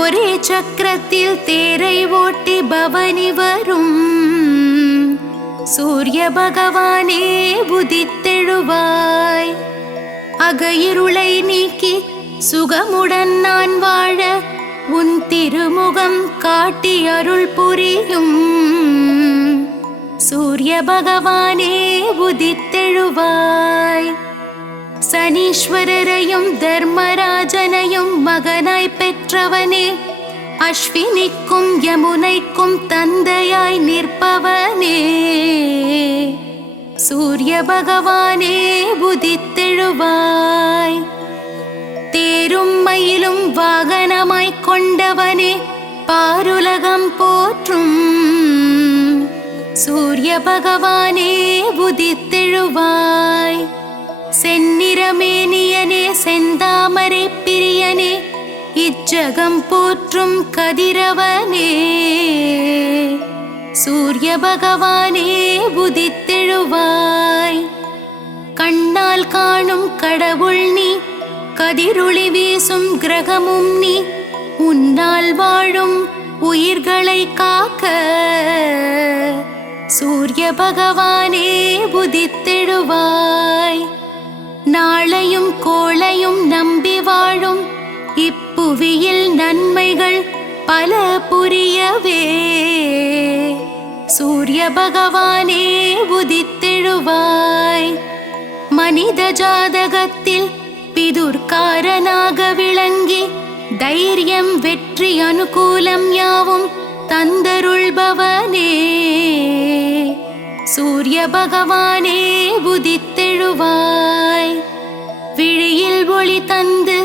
ஒரே சக்கரத்தில் தேரை ஓட்டி பவனி வரும் சூரிய பகவானே உதித்தெழுவாய். அகையிருளை நீக்கி சுகமுடன் நான் வாழ உன் திருமுகம் காட்டி அருள் புரியும் சூரிய பகவானே உதித்தெழுவாய். சனீஸ்வரரையும் தர்மராஜனையும் மகனாய் பெற்றவனே, அஸ்வினிக்கும் யமுனைக்கும் தந்தையாய் நிற்பவனே, சூரிய பகவானே உதித்தெழுவாய். தேரும் மயிலும் வாகனமாய்க் கொண்டவனே, பாருலகம் போற்றும் சூரிய பகவானே உதித்தெழுவாய். செந்நிறமேனியனே செந்தாமரை பிரியனே, இச்சகம் போற்றும் கதிரவனே, சூரிய பகவானே உதித்தெழுவாய். கண்ணால் காணும் கடவுள் நீ, கதிரொளி வீசும் கிரகமும் நீ, உன்னால் வாழும் உயிர்களை காக்க சூரிய பகவானே உதித்தெழுவாய். நாளையும் கோளையும் நம்பி வாழும் இப்புவியில் நன்மைகள் பல புரியவே சூரிய பகவானே உதித்தெழுவாய். மனித ஜாதகத்தில் பிதுர்காரனாக விளங்கி தைரியம் வெற்றி அனுகூலம் யாவும் தந்தருள்பவனே, சூரிய பகவானே உதித்தெழுவாய். விழியில் ஒளி தந்து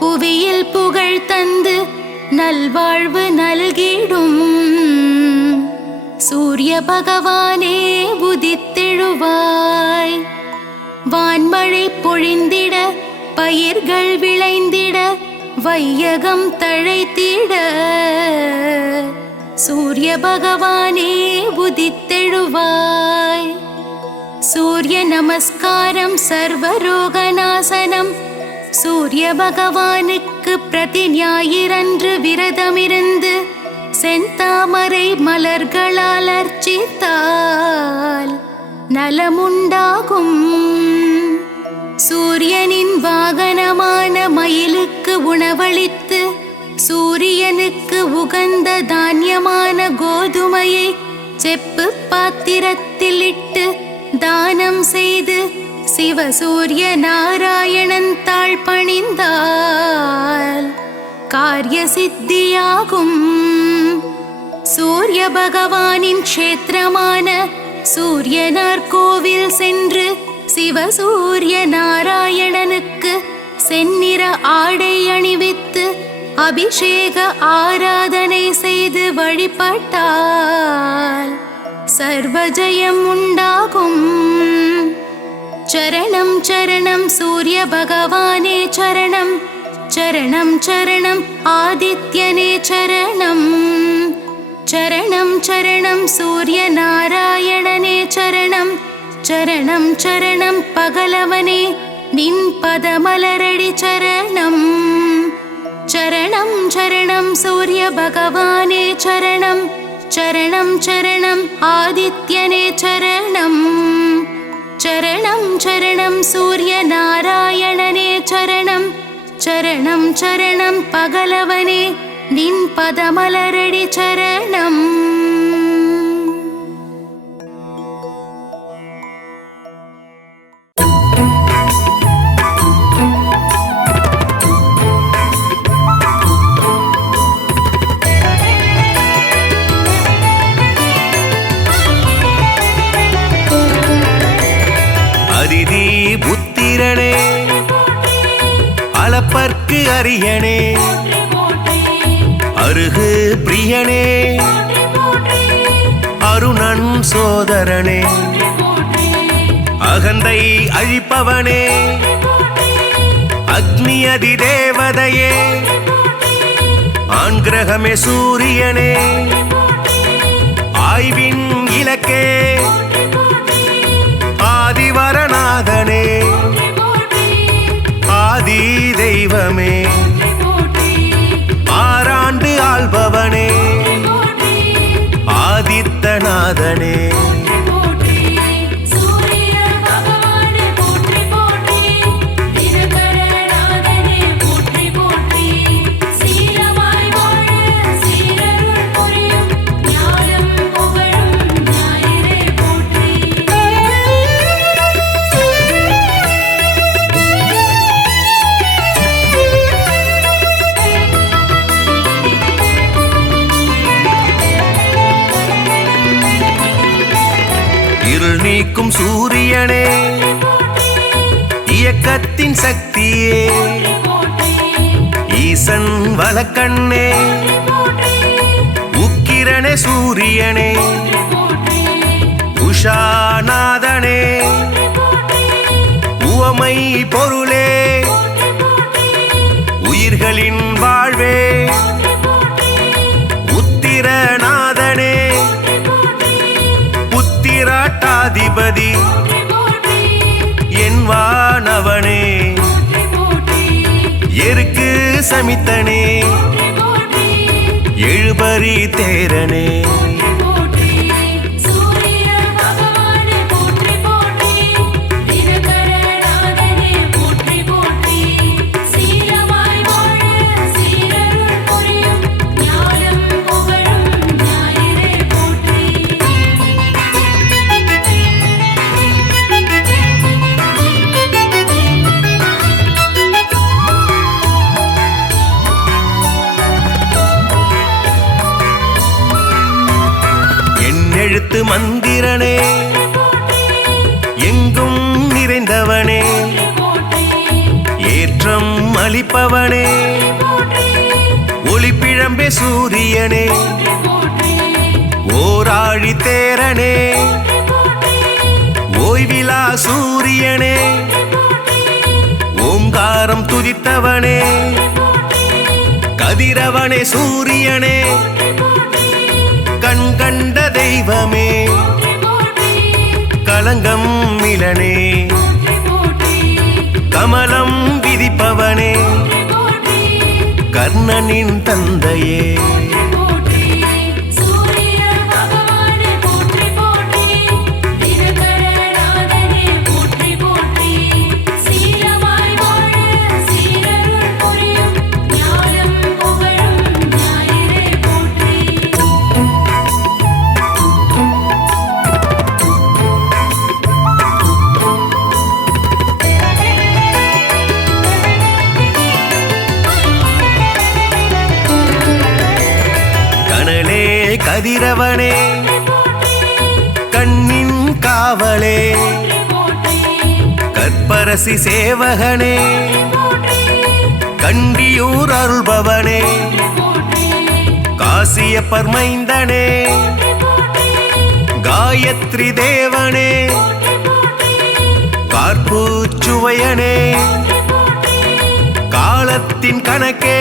புவியில் புகழ் தந்து நல்வாழ்வு நல்கிடும் சூரிய பகவானே உதித்தெழுவாய். வான்மழை பொழிந்திட பயிர்கள் விளைந்திட வையகம் தழைத்திட சூரிய பகவானே உதித்தெழுவாய். சூரிய நமஸ்காரம் சர்வரோகநாசனம் சூரிய பகவானுக்கு பிரதி ஞாயிறன்று விரதமிருந்து செந்தாமரை மலர்களால் அர்ச்சித்தால் நலமுண்டாகும். சூரியனின் வாகனமான மயிலுக்கு உணவளித்து சூரியனுக்கு உகந்த தானியமான கோதுமையை செப்பு பாத்திரத்தில் இட்டு தானம் செய்து சிவசூரிய நாராயணன் தாழ் பணிந்தால் காரிய சித்தியாகும். சூரிய பகவானின் க்ஷேத்திரமான சூரியனார் கோவில் சென்று சிவசூரிய நாராயணனுக்கு செந்நிற ஆடை அணிவித்து அபிஷேக ஆராதனை செய்து வழிபட்டால் சர்வஜயம் உண்டாகும். சரணம் சரணம் சூரிய பகவானே சரணம், சரணம் சரணம் ஆதித்யனே சரணம், சரணம் சரணம் சூரிய நாராயணனே சரணம், சரணம் சரணம் பகலவனே நின் பதமலரடி சரணம், சரணம் சரணம் சூரிய பகவானே சரணம், சரணம் சரணம் ஆதித்யனே சரணம், சூரிய நாராயணனே சரணம் சரணம் சரணம் பகலவனே நின் பதமலரடி சரணம். அதிதி புத்திரனே அளப்பற்கு அரியனே அருகு பிரியனே அருணன் சோதரனே அகந்தை அழிப்பவனே அக்னி அதிதேவதையே ஆண் கிரகமே சூரியனே ஆய்வின் இலக்கே ஆதிவரநாதனே ஆதி தெய்வமே ஆறாண்டு ஆள்பவனே ஆதித்தநாதனே இருள் நீக்கும் சூரியனே இயக்கத்தின் சக்தியே ஈசன் வலக்கண்ணே உக்கிரனே சூரியனே உஷாநாதனே உவமை பொருளே உயிர்களின் வாழ்வே உத்திரநாதனே புத்திராட்டாதிபதி என் வானவனே எருக்கு சமித்தனே எழுபறி தேரனே எழுத்து மந்திரனே எங்கும் நிறைந்தவனே ஏற்றம் அளிப்பவனே ஒளிப்பிழம்பே சூரியனே ஓராழி தேரனே ஓய்விலா சூரியனே ஓங்காரம் துதித்தவனே கதிரவனே சூரியனே கண் கண்ட தெய்வமே களங்கம் மிலனே கமலம் விதிப்பவனே கர்ணனின் தந்தையே கதிரவனே கண்ணின் காவலே கற்பரசி சேவகனே கண்டியூர் அருள்பவனே காசியப்பர் மைந்தனே காயத்ரி தேவனே கார்பூச்சுவையனே காலத்தின் கணக்கே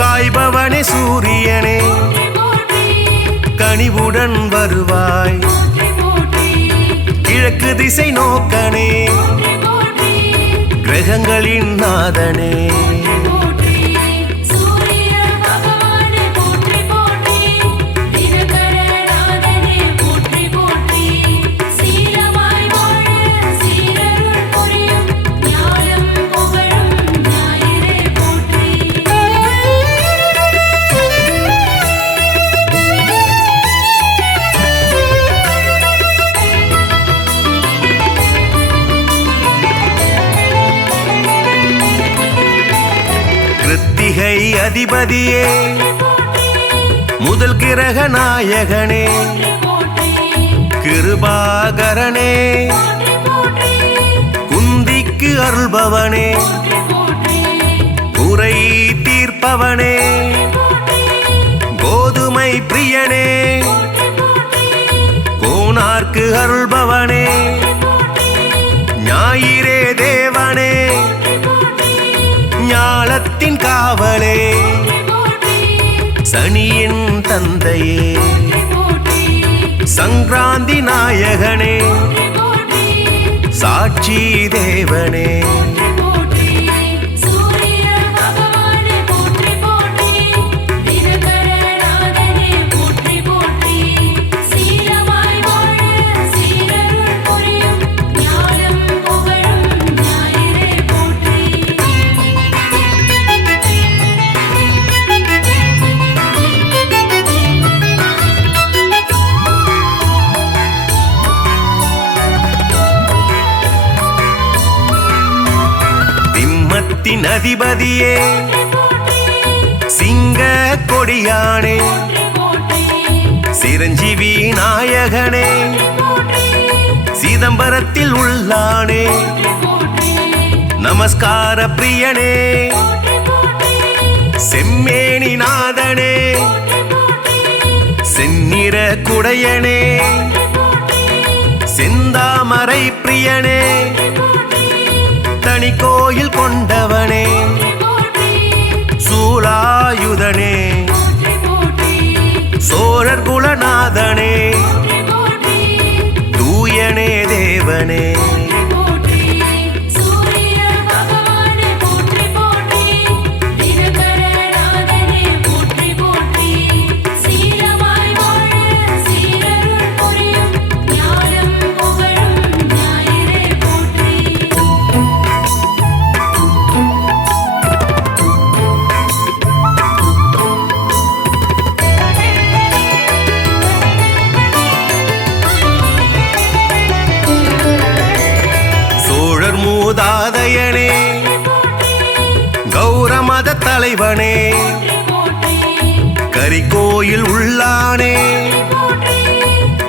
காய்பவனே சூரியனே கனிவுடன் வருவாய் கிழக்கு திசை நோக்கனே கிரகங்களின் நாதனே அதிபதியே முதல் கிரக நாயகனே கிருபாகரனே குந்திக்கு அருள்பவனே குறை தீர்ப்பவனே கோதுமை பிரியனே கோனார்க்கு அருள்பவனே ஞாயிறே தேவனே ஞாலத்தின் காவலே சனியின் தந்தையே சங்கராந்தி நாயகனே சாட்சி தேவனே அதிபதியே சிங்க கொடியானே சிரஞ்சீவி நாயகனே சிதம்பரத்தில் உள்ளானே நமஸ்கார பிரியனே செம்மேனி நாதனே செந்நிற குடையனே செந்தாமரை பிரியனே தனி கோயில் கொண்டவனே சூலாயுதனே சோழர் குலநாதனே தூயனே தேவனே மூதாதையனே கௌரமத தலைவனே கரிகோயில் உள்ளானே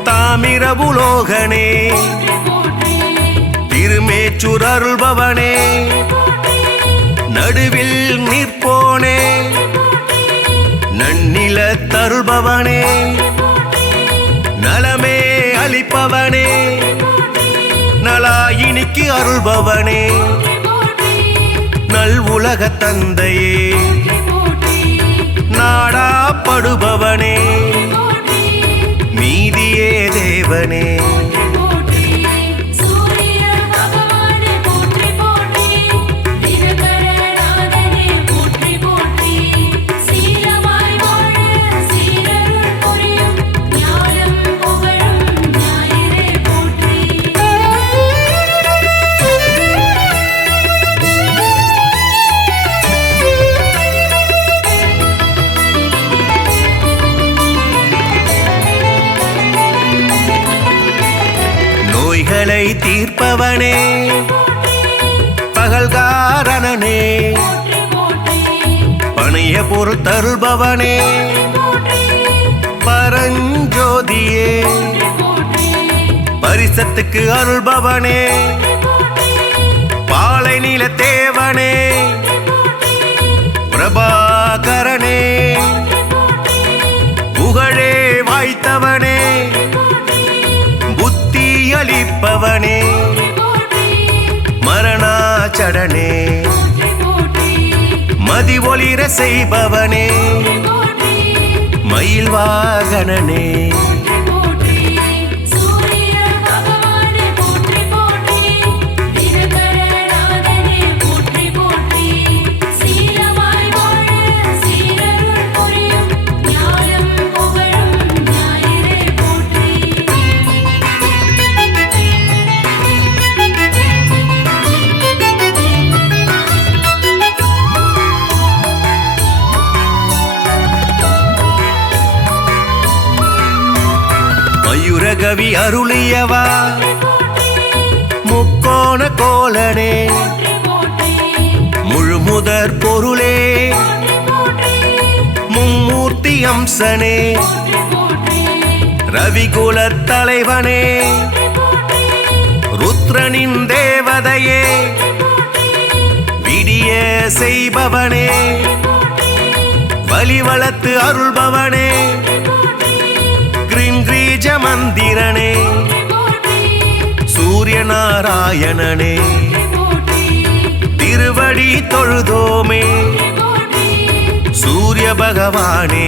தாமிரபுலோகனே திருமேச்சூர் அருள்பவனே நடுவில் நிற்போனே நன்னில தருள்பவனே நலமே அளிப்பவனே நலாயினிக்கு அருள்பவனே நல் உலக தந்தையே நாடாப்படுபவனே நீதியே தேவனே நோய்களை தீர்ப்பவனே பகல்காரணனே பணைய பொருள் தருள்பவனே பரஞ்சோதியே பரிசத்துக்கு அருள்பவனே பாலை நில தேவனே பிரபாகரனே புகழே வாய்த்தவனே புத்தி அளிப்பவனே மரணாச்சடனே மதி ஒளிர செய்பவனே மயில் வாகனனே மயூரகவி அருளியவா முக்கோண கோலனே முழுமுதற் பொருளே அம்சனே ரவிகுலத் தலைவனே ருத்ரனின் தேவதையே விடிய செய்பவனே வலிவளத்து அருள்பவனே கிரீஞ்ச மந்திரனே சூரிய நாராயணனே திருவடி தொழுதோமே சூரிய பகவானே